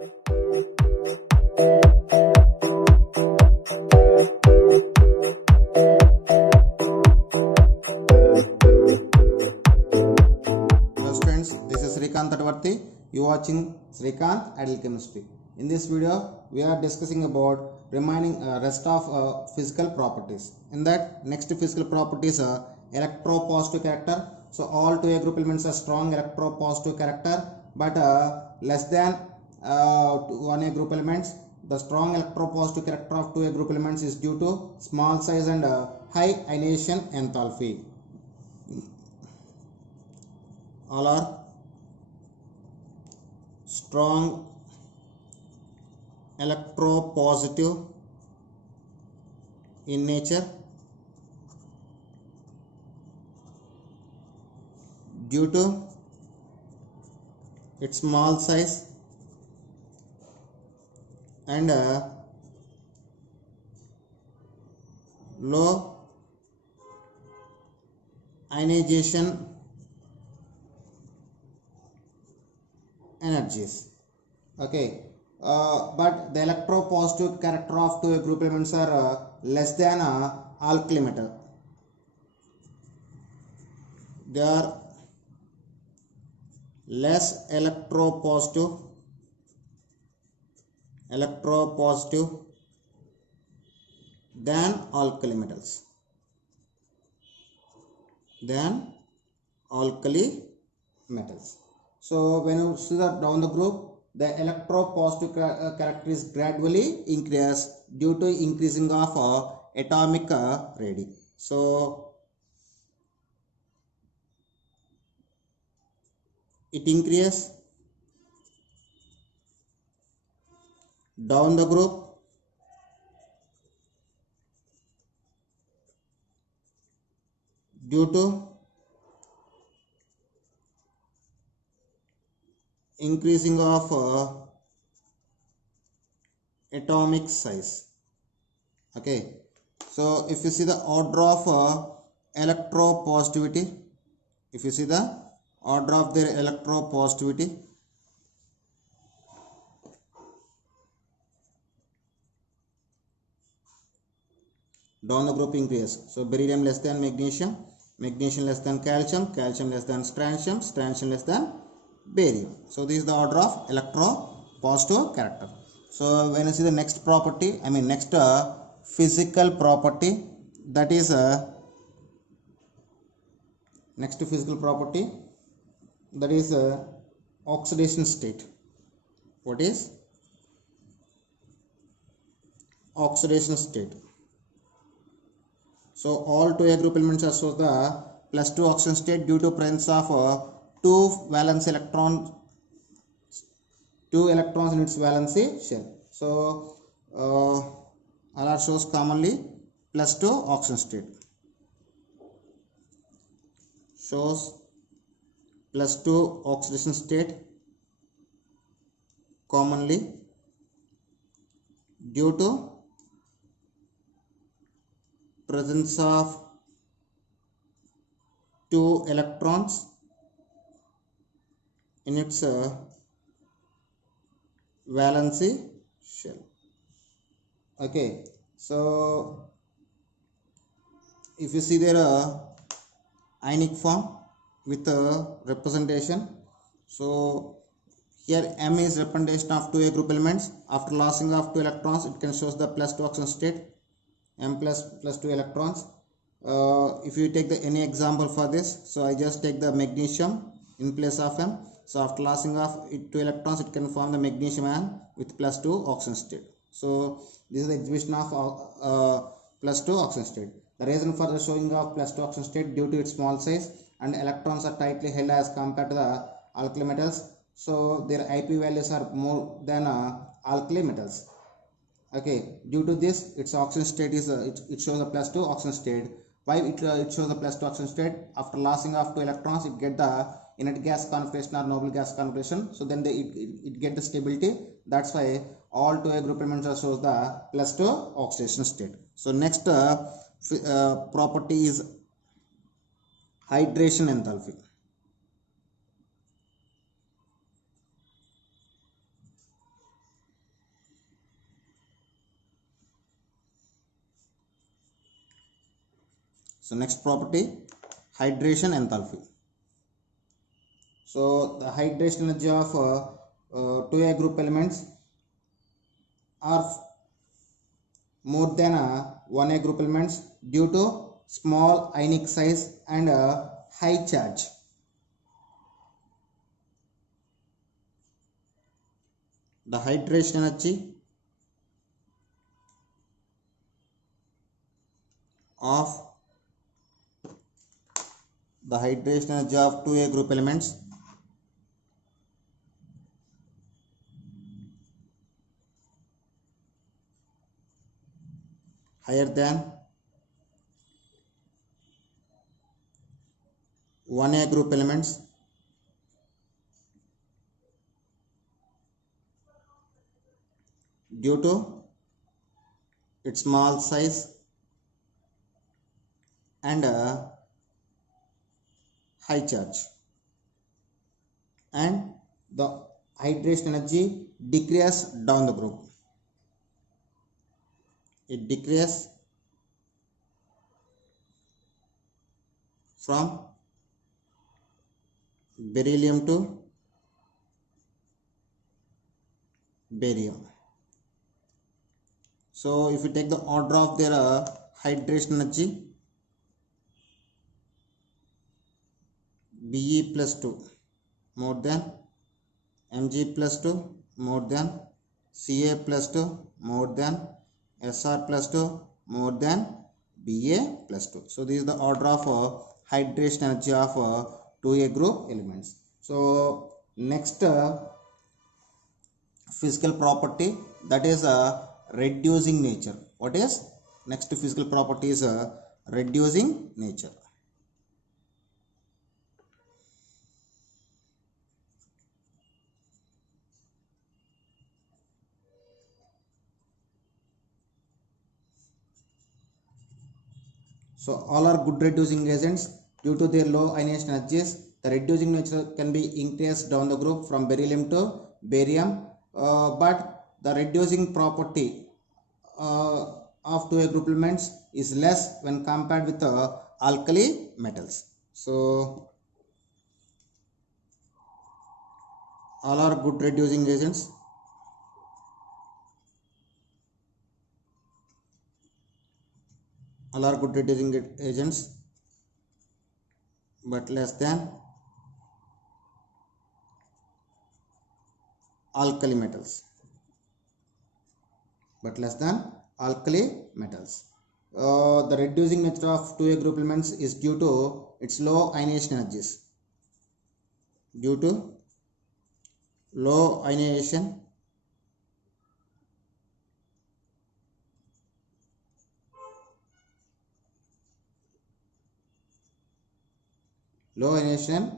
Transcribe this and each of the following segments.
Students, this is Srikanth Tatvarthi. You are watching Srikanth Ideal Chemistry. In this video, we are discussing about remaining rest of physical properties. In that, next physical property is electropositive character. So all 2A group elements are strong electropositive character, but less than 1A group elements. The strong electropositive character of 2A group elements is due to small size and high ionization enthalpy. All are strong electropositive in nature due to its small size and low ionization energies. Okay, but the electropositive character of 2A group elements are less than alkali metal. They are less electropositive than alkali metals. So when you see that down the group, the electropositive character is gradually increased due to increasing of atomic radii. So it increases down the group due to increasing of atomic size. Okay, so if you see the order of electropositivity, if you see the order of their electropositivity, down the group increase. So beryllium less than magnesium, magnesium less than calcium, calcium less than strontium, strontium less than barium. So this is the order of electropositive character. So when you see the next property, next physical property, that is next physical property, that is oxidation state. What is oxidation state? So all 2A group elements are shows the +2 oxidation state due to presence of two electrons in its valency shell. So all shows commonly +2 oxidation state. Shows +2 oxidation state commonly due to presence of two electrons in its valency shell. Okay, so if you see there ionic form with representation, so here M is representation of 2A group elements. After losing of 2 electrons, it can show the +2 oxidation state, M plus 2 electrons. If you take any example for this, so I just take the magnesium in place of M. So after losing of 2 electrons, it can form the magnesium ion with +2 oxidation state. So this is the exhibition of +2 oxidation state. The reason for the showing of +2 oxidation state due to its small size and electrons are tightly held as compared to the alkali metals. So their IP values are more than alkali metals. Okay, due to this, its oxidation state is it shows a +2 oxidation state. Why it shows a +2 oxidation state? After losing of 2 electrons, it get the inert gas configuration or noble gas configuration. So then it get the stability. That's why all 2A group elements shows the +2 oxidation state. So next property is hydration enthalpy. So next property, hydration enthalpy. So the hydration energy of 2A group elements are more than 1A group elements due to small ionic size and high charge. The hydration energy of 2A group elements higher than 1A group elements due to its small size and high charge, and the hydration energy decreases down the group. It decreases from beryllium to barium. So if you take the order of their hydration energy, Be plus 2 more than Mg plus 2 more than Ca plus 2 more than Sr plus 2 more than Ba plus 2. So this is the order of hydration energy of 2A group elements. So next physical property, that is reducing nature. What is next physical property? Is reducing nature. So all are good reducing agents due to their low ionization energies. The reducing nature can be increased down the group from beryllium to barium, but the reducing property of 2A group elements is less when compared with alkali metals. So all are good reducing agents. All are good reducing agents, but less than alkali metals. The reducing nature of 2A group elements is due to its low ionization energies. Due to low ionization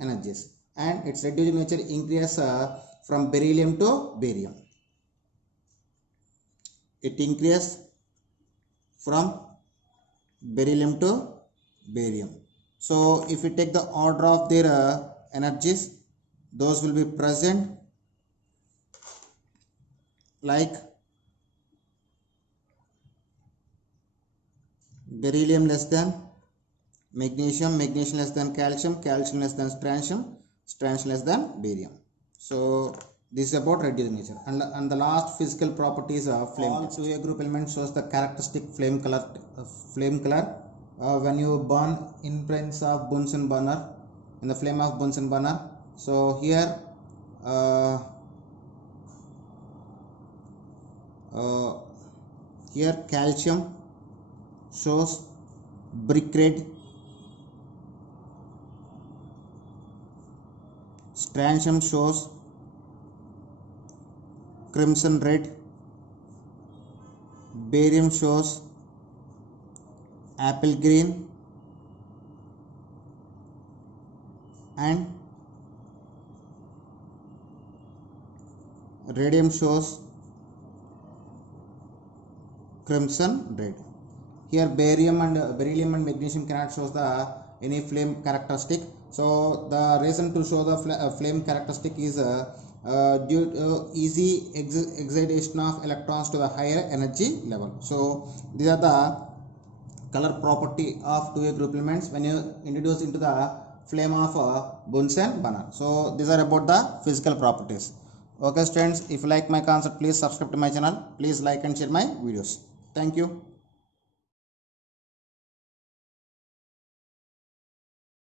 energies, and its reducing nature increases from beryllium to barium. It increases from beryllium to barium. So if we take the order of their energies, those will be present like beryllium less than magnesium, magnesium less than calcium, calcium less than strontium, strontium less than barium. So this is about reducing nature. And the last physical properties of flame. All 2A group elements shows the characteristic flame color. When you burn in presence of Bunsen burner, in the flame of Bunsen burner. So here here calcium shows brick red, strontium shows crimson red, barium shows apple green, and radium shows crimson red. Here beryllium and magnesium cannot show the any flame characteristic. So the reason to show the flame characteristic is due to easy excitation of electrons to the higher energy level. So these are the color property of two-way group elements when you introduce into the flame of Bunsen burner. So these are about the physical properties. Okay students, if you like my concept, please subscribe to my channel. Please like and share my videos. Thank you.